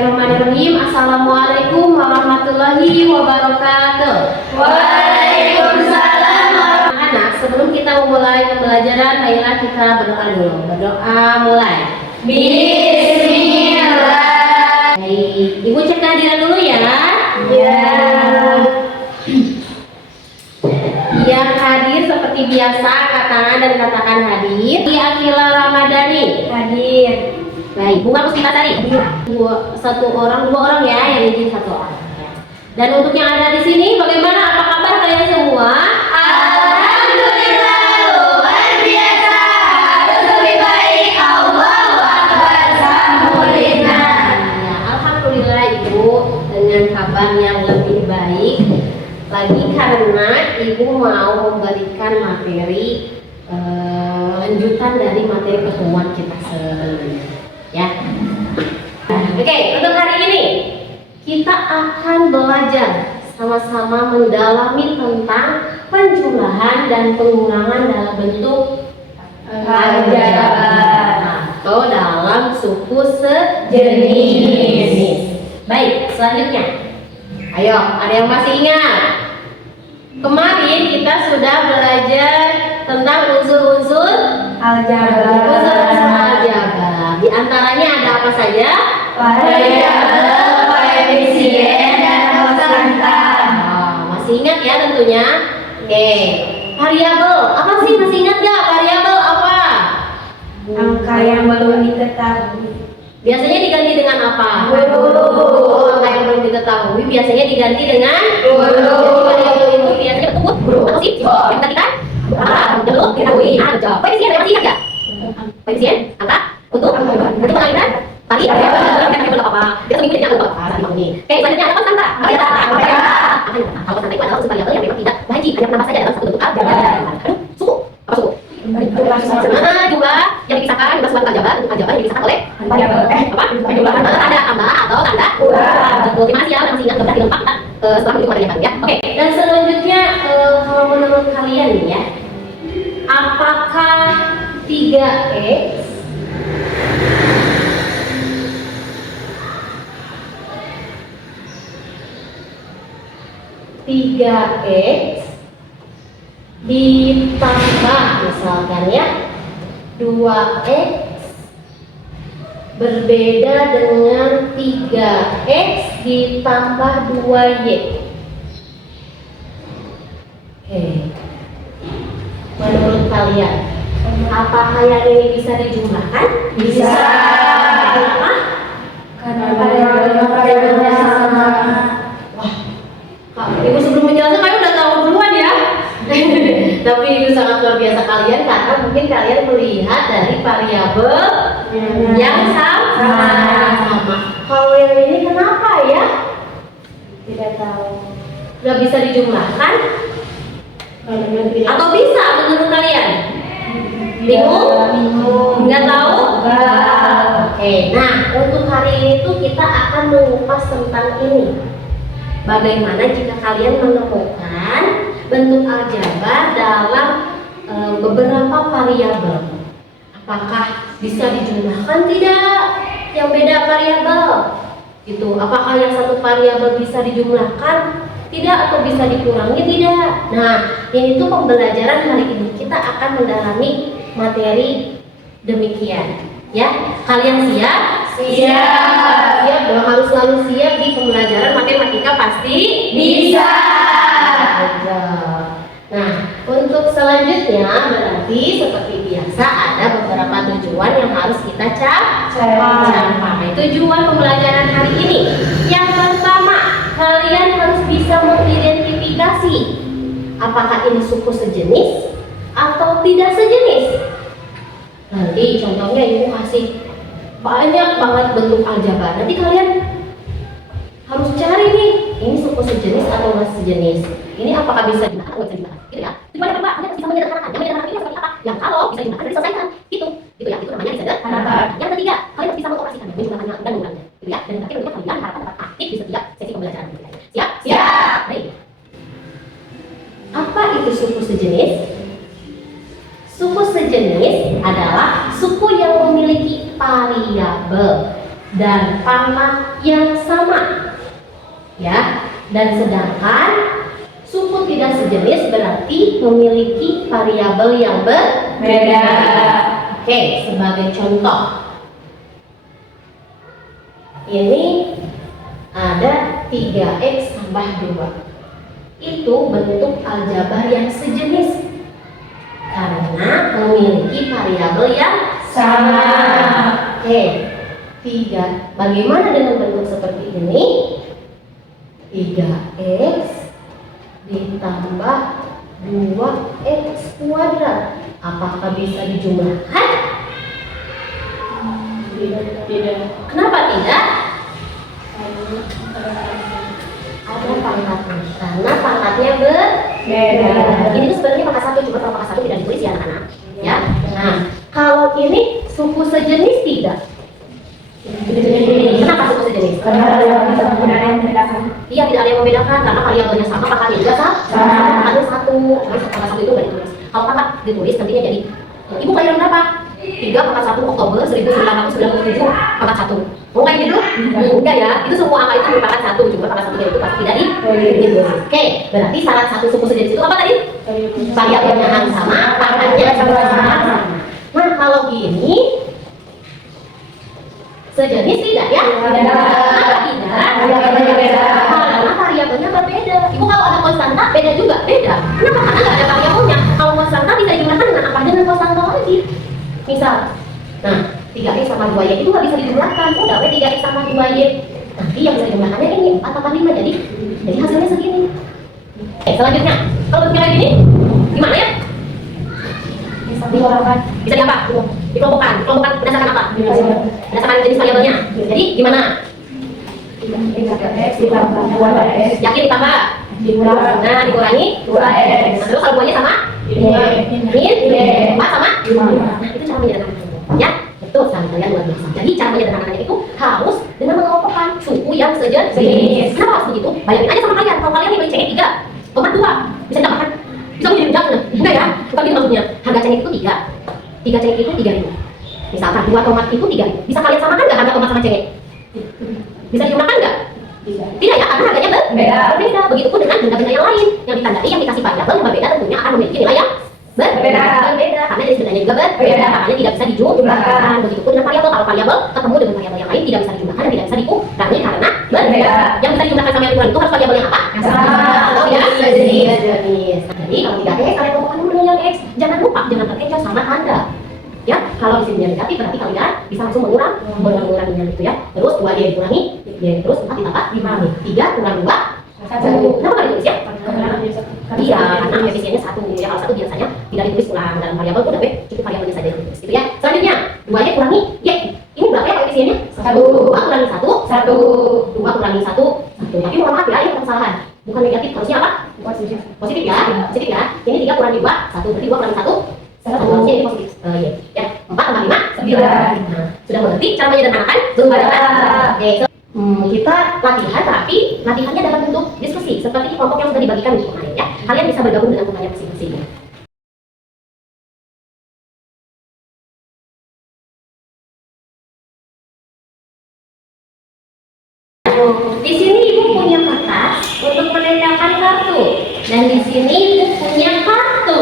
Bismillahirrahmanirrahim. Assalamualaikum warahmatullahi wabarakatuh. Waalaikumsalam. Anak, sebelum kita memulai pembelajaran, marilah kita berdoa dulu. Berdoa mulai. Bismillah. Baik, Ibu cek kehadiran dulu ya. Ya. Yang hadir seperti biasa, angkat tangan dan katakan hadir. Akila Ramadhani. Hadir. Baik, Bunga Puspitasari. Dua orang ya, yang izin satu orang. Ya. Dan untuk yang ada di sini, bagaimana? Apa kabar kalian semua? Alhamdulillah, luar biasa. Harus lebih baik. Allahu Akbar. Alhamdulillah. Ya, alhamdulillah Ibu dengan kabar yang lebih baik. Lagi karena Ibu mau memberikan materi lanjutan dari materi pertemuan kita sebelumnya. Ya. Oke, untuk hari ini kita akan belajar sama-sama mendalami tentang penjumlahan dan pengurangan dalam bentuk aljabar atau dalam suku sejenis. Baik, selanjutnya. Ayo, ada yang masih ingat? Kemarin kita sudah belajar tentang unsur-unsur aljabar. Di antaranya ada apa saja? Variabel, koefisien, dan konstanta. Masih ingat ya tentunya? Oke. Variabel, apa sih, masih ingat nggak variabel apa? Angka yang belum diketahui. Biasanya diganti dengan apa? Huruf. Angka yang belum diketahui biasanya diganti dengan Huruf. Jadi variabel itu biasanya bentuk huruf. Apa sih? Yang tadi kan? Belum diketahui. Koefisien masih ingat nggak? Koefisien, angka untuk pengalihan variabel apa? Kita seminggu jadi apa? Oke, selanjutnya ada konstanta. Kalau konstanta itu adalah unsur variabel yang memang tidak wajib, hanya menambah saja dalam satu bentuk aljabar. Suku, apa suku? Jumlah yang dipisahkan, jumlah suatu aljabar, untuk aljabar yang dipisahkan oleh Variabel. apa? Tanda tambah atau tanda kurang. Terima kasih ya, masih ingat sudah dilengkap setelah menuju materi yang baru ya. Oke, dan selanjutnya kalau menurut kalian nih ya, apakah 3x ditambah misalkan ya 2x berbeda dengan 3x ditambah 2y. Oke, menurut kalian apakah yang ini bisa dijumlahkan? Bisa. Kenapa? Karena variabelnya sama. Kak, Ibu sebelum menjelaskan kalian udah tahu duluan ya. Tapi itu sangat luar biasa kalian karena mungkin kalian melihat dari variabel yang sama. Kalau yang ini kenapa ya? Tidak tahu. Nggak bisa dijumlahkan? Atau bisa menurut kalian? Bingung? Nggak tahu? Oke, nah untuk hari ini tuh kita akan mengupas tentang ini. Bagaimana jika kalian menemukan bentuk aljabar dalam beberapa variabel? Apakah bisa dijumlahkan tidak? Yang beda variabel itu, apakah yang satu variabel bisa dijumlahkan tidak atau bisa dikurangi tidak? Nah, ini tuh pembelajaran hari ini kita akan mendalami materi demikian. Ya, kalian siap? Siap dong, harus selalu siap di pembelajaran matematika pasti Bisa. Nah, untuk selanjutnya berarti seperti biasa ada beberapa tujuan yang harus kita capai. Tujuan pembelajaran hari ini. Yang pertama, kalian harus bisa mengidentifikasi apakah ini suku sejenis atau tidak sejenis. Nanti contohnya Ibu kasih banyak banget bentuk aljabar. Nanti kalian harus cari nih, ini suku sejenis atau nggak sejenis. Ini apakah bisa dijumlahkan atau nggak bisa dijumlahkan? Gitu ya. Tujuannya kedua, kalian harus bisa menyederhanakan. Yang menyederhanakan ini seperti apa? Yang kalau bisa dijumlahkan dan diselesaikan. Gitu ya. Itu namanya disederhanakan. Yang ketiga, kalian harus bisa mengoperasikannya, menjumlahkannya dan mengurangnya. Gitu ya. Dan yang terakhir tentunya kalian harapkan dapat aktif di setiap sesi pembelajaran. Siap? Baik. Apa itu suku sejenis? Suku sejenis adalah suku yang memiliki variabel dan pangkat yang sama. Ya, dan sedangkan suku tidak sejenis berarti memiliki variabel yang berbeda. Oke, sebagai contoh, ini ada 3x tambah 2. Itu bentuk aljabar yang sejenis karena memiliki variabel yang Sama. Oke, 3. Bagaimana dengan bentuk seperti ini? 3x ditambah 2x kuadrat. Apakah bisa dijumlahkan? Tidak. Kenapa tidak? Ada pangkatnya. Karena pangkatnya Beda. Ini tuh sebenarnya pangkat 1, cuma kalau pangkat 1 tidak ditulis ya anak-anak. Ya. Nah, kalau ini suku sejenis tidak. Kenapa suku sejenis? Karena ada yang bisa membedakan. Iya, tidak ada yang membedakan karena variabelnya sama, pangkatnya juga sama. Pangkatnya 1. Cuma pangkat 1 itu nggak ditulis. Kalau pangkat ditulis nantinya jadi ibu kelahiran berapa? 3 pangkat 1 Oktober 1997 pangkat 1. Mau kayak gitu? Enggak ya. Itu semua angka itu merupakan 1, cuma pangkat 1 itu pasti tidak ditulis. Oke, berarti syarat satu suku sejenis itu apa tadi? Variabelnya harus sama, pangkatnya sama. Nah, kalau gini sejenis tidak ya? Kenapa tidak? Variabelnya beda. Karena variabelnya berbeda. Ibu kalau ada konstanta beda juga, beda. Kenapa? Karena nggak ada variabelnya. Kalau konstanta bisa digunakan dengan apa? Dengan konstanta lagi. Misal, nah 3x sama 2y itu nggak bisa dijumlahkan. Udah, 3x sama 2y. Nanti yang bisa dijumlahkannya ini 4 tambah 5 jadi hasilnya segini. Selanjutnya, kalau bentuknya kayak gini, gimana ya? Bisa diapa? Dikelompokkan. Dikelompokkan berdasarkan apa? Berdasarkan jenis variabelnya. Jadi gimana? 3x ditambah 2x Yakin ditambah? Nah, dikurangi 2x. Nah, terus kalau 2-nya sama? Min 4 sama? Nah, itu cara menyederhanakannya. Ya, betul sekali kalian luar biasa. Jadi cara menyederhanakannya itu harus dengan mengelompokkan suku yang sejenis. Kenapa harus begitu? Bayangin aja sama kalian. Kalau kalian beli cengkeh 3,2 bisa ditambahkan? Bisa menjadi redaksi? Enggak ya? Bukan gitu maksudnya. Harga cengkeh itu 3. 3 cengkeh itu 3.000. Misalkan 2 tomat itu 3.000. Bisa kalian samakan nggak harga tomat sama cengkeh? Bisa dijumlahkan nggak? Tidak ya, karena harganya berbeda. Begitupun dengan benda-benda yang lain yang ditandai yang dikasih variabel yang berbeda tentunya akan memiliki nilai yang berbeda. Karena jenis bendanya juga berbeda. Makanya tidak bisa dijumlahkan. Begitupun dengan variabel. Kalau variabel ketemu dengan variabel yang lain tidak bisa dijumlahkan dan tidak bisa dikurangi karena berbeda. Yang bisa dijumlahkan sama yang dikurangi itu harus variabel yang apa? Atau ya sejenis. Jadi kalau 3x kalian kelompokkan dulu dengan yang x. Jangan lupa jangan terkecoh sama tanda. Ya, kalau di sini negatif berarti kalian bisa langsung menguranginya gitu ya. Terus 2y dikurangi, terus 4 ditambah 5. 3 kurang 2 1. Kenapa nggak ditulis ya? Iya, karena efisiennya 1 ya. Kalau 1 biasanya tidak ditulis ulang dalam variabel udah cukup variabelnya saja ditulis gitu ya. Selanjutnya 2y kurangi y. Ini berapa ya efisiennya? 1. 2 kurangi 1 1. 2 kurangi 1 1. Tapi mohon maaf ya, ini kesalahan. Bukan negatif, harusnya apa? Positif ya. Positif ya. Ini 3 kurangi 2 1. Berarti 2 kurangi 1 harusnya ini positif. Ya. 4 tambah 5 9. Nah, sudah mengerti cara menyederhanakan? Sudah. Oke. Kita latihan, tapi latihannya dalam bentuk diskusi seperti kelompok yang sudah dibagikan di kemarin ya. Kalian bisa bergabung dengan kelompoknya masing-masing. Di sini ibu punya kertas untuk menempelkan kartu, dan di sini ibu punya kartu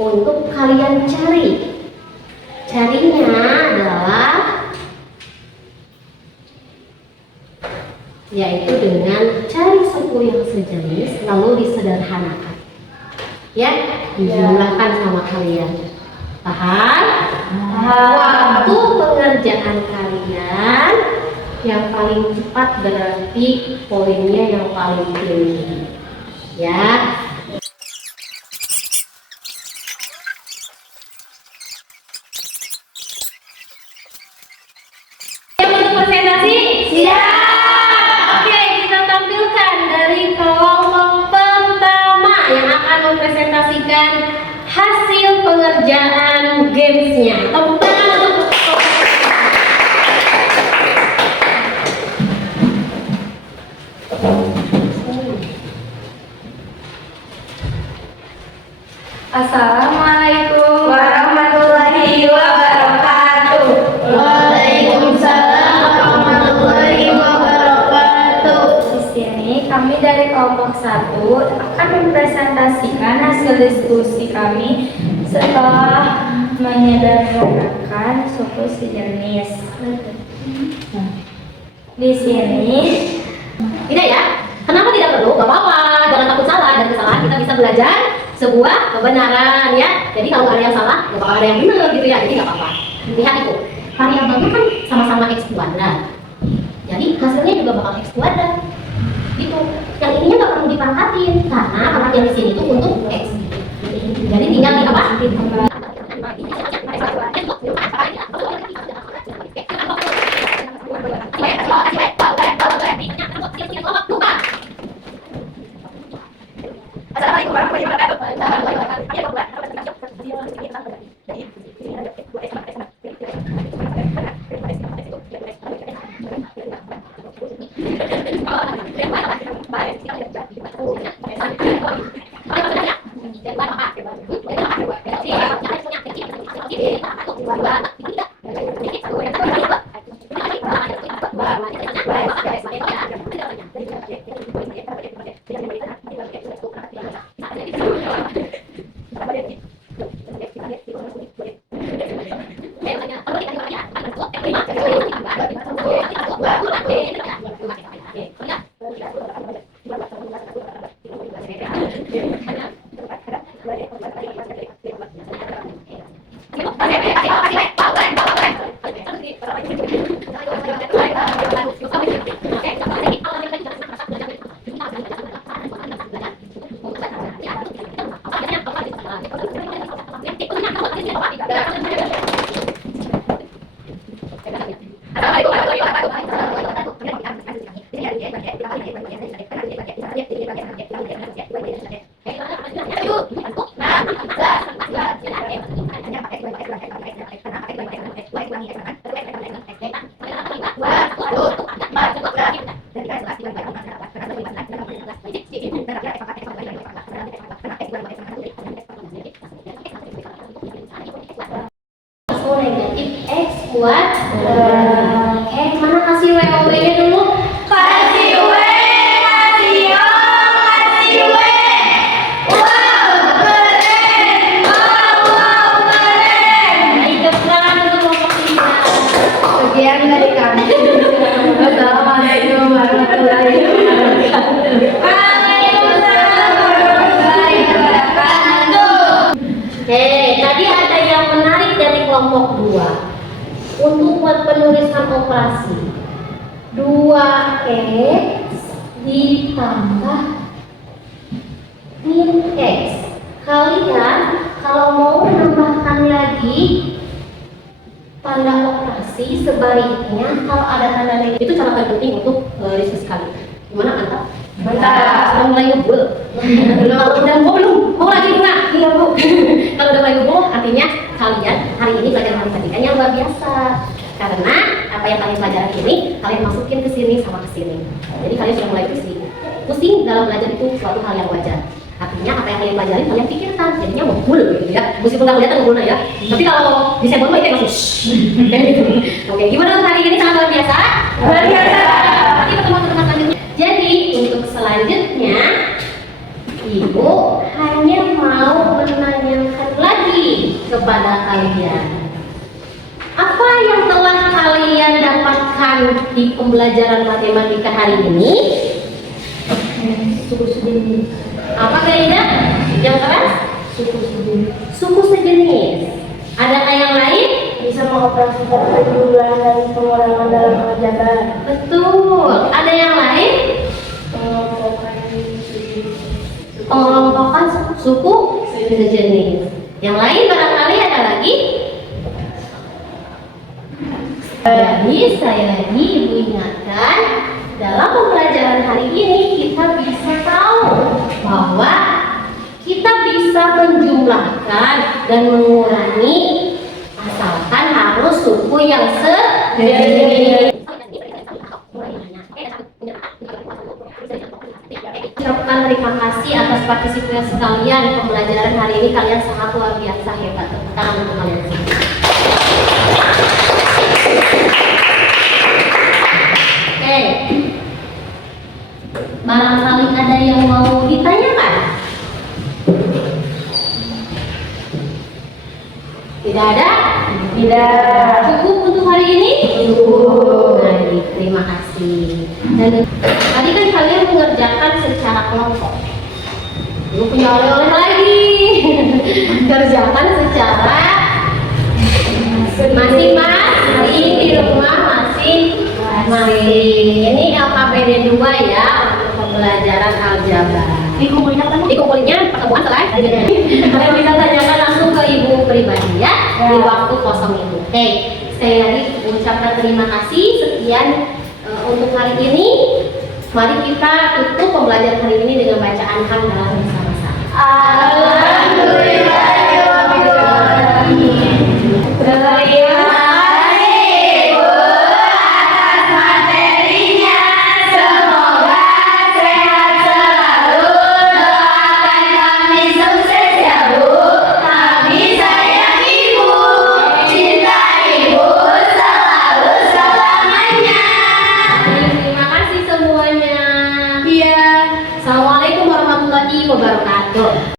untuk kalian cari. Carinya adalah yaitu dengan cari suku yang sejenis lalu disederhanakan. Ya, dijumlahkan sama kalian. Paham? Waktu pengerjaan kalian yang paling cepat berarti poinnya yang paling tinggi. Ya. Yang untuk presentasi? Siap. Oke, kita tampilkan dari kelompok pertama yang akan mempresentasikan hasil pengerjaan gamesnya. Tepuk tangan untuk Assalamualaikum warahmatullahi wabarakatuh. Lalu akan mempresentasikan hasil diskusi kami setelah menyederhanakan suku sejenis. Di sini Tidak ya? Kenapa tidak perlu? Gak apa-apa, jangan takut salah. Dari kesalahan kita bisa belajar sebuah kebenaran ya. Jadi kalau ada yang salah, gak bakal ada yang benar gitu ya. Jadi gak apa-apa. Lihat itu, variabelnya kan sama-sama x kuadrat. Jadi hasilnya juga bakal x kuadrat. Gitu. Yang ininya gak perlu dipangkatin karena pangkat di sini tuh untuk x. Jadi tinggal di apa? Negatif x kuadrat. Mana kasih WOW-nya dulu? kasih W, kasih O, kasih W. Wow, keren. Wow, keren. Hidup kan untuk kelompok 3. Sekian dari kami. Wassalamualaikum warahmatullahi wabarakatuh. Waalaikumsalam warahmatullahi wabarakatuh. Tadi ada yang menarik dari kelompok 2. Untuk buat penulisan operasi 2x ditambah min x. Kalian kalau mau menambahkan lagi tanda operasi sebaliknya kalau ada tanda negatif itu cara penting untuk diskusi kali. Gimana Anta? Sudah mulai ngebul. Belum. Mau lagi bunga? Iya Bu. Kalau udah mulai ngebul artinya kalian hari ini belajar matematika yang luar biasa. Karena apa yang kalian pelajari ini kalian masukin ke sini sama ke sini. Jadi kalian sudah mulai pusing. Pusing dalam belajar itu suatu hal yang wajar. Artinya apa yang kalian pelajari kalian pikirkan, jadinya ngebul gitu ya. Meskipun nggak kelihatan ngebulnya ya. Tapi kalau di sebel itu masih kayak gitu. Oke, gimana untuk hari ini sangat luar biasa? Luar biasa. Nanti ketemu teman selanjutnya. Jadi untuk selanjutnya Ibu hanya mau menanyakan lagi kepada kalian. Apa yang telah kalian dapatkan di pembelajaran matematika hari ini? Suku sejenis. Apa kayaknya? Yang keras? Suku sejenis. Adakah yang lain? Bisa mengoperasikan penjumlahan dan pengurangan dalam aljabar. Betul. Ada yang lain? Pengelompokan suku sejenis. Yang lain barangkali ada lagi? Jadi saya lagi Ibu ingatkan dalam pembelajaran hari ini kita bisa tahu bahwa kita bisa menjumlahkan dan mengurangi asalkan harus suku yang sejenis. Ucapkan terima kasih atas partisipasi kalian. Pembelajaran hari ini kalian sangat luar biasa hebat. Tepuk tangan untuk kalian semua. Oke. Barangkali ada yang mau ditanya Tidak ada? Tidak. Cukup untuk hari ini? Cukup. Baik, terima kasih. Dan tadi kan kalian mengerjakan secara kelompok. Ibu punya oleh-oleh lagi. Kerjakan secara masing-masing. Hari ini di rumah masing-masing. Ini LKPD 2 ya untuk pembelajaran aljabar. Dikumpulnya pertemuan selesai. Kalian bisa tanyakan langsung ke ibu pribadi ya di waktu kosong itu. Oke, sekali lagi ucapkan terima kasih. Sekian untuk hari ini. Mari kita tutup pembelajaran hari ini dengan bacaan hamdalah bersama-sama. Alhamdulillahirobbilalamin. Terima kasih Bu atas materinya. Semoga sehat selalu. Doakan kami sukses ya Bu. Kami sayang Ibu. Cinta Ibu selalu selamanya. Terima kasih semuanya. Iya. Assalamualaikum warahmatullahi wabarakatuh.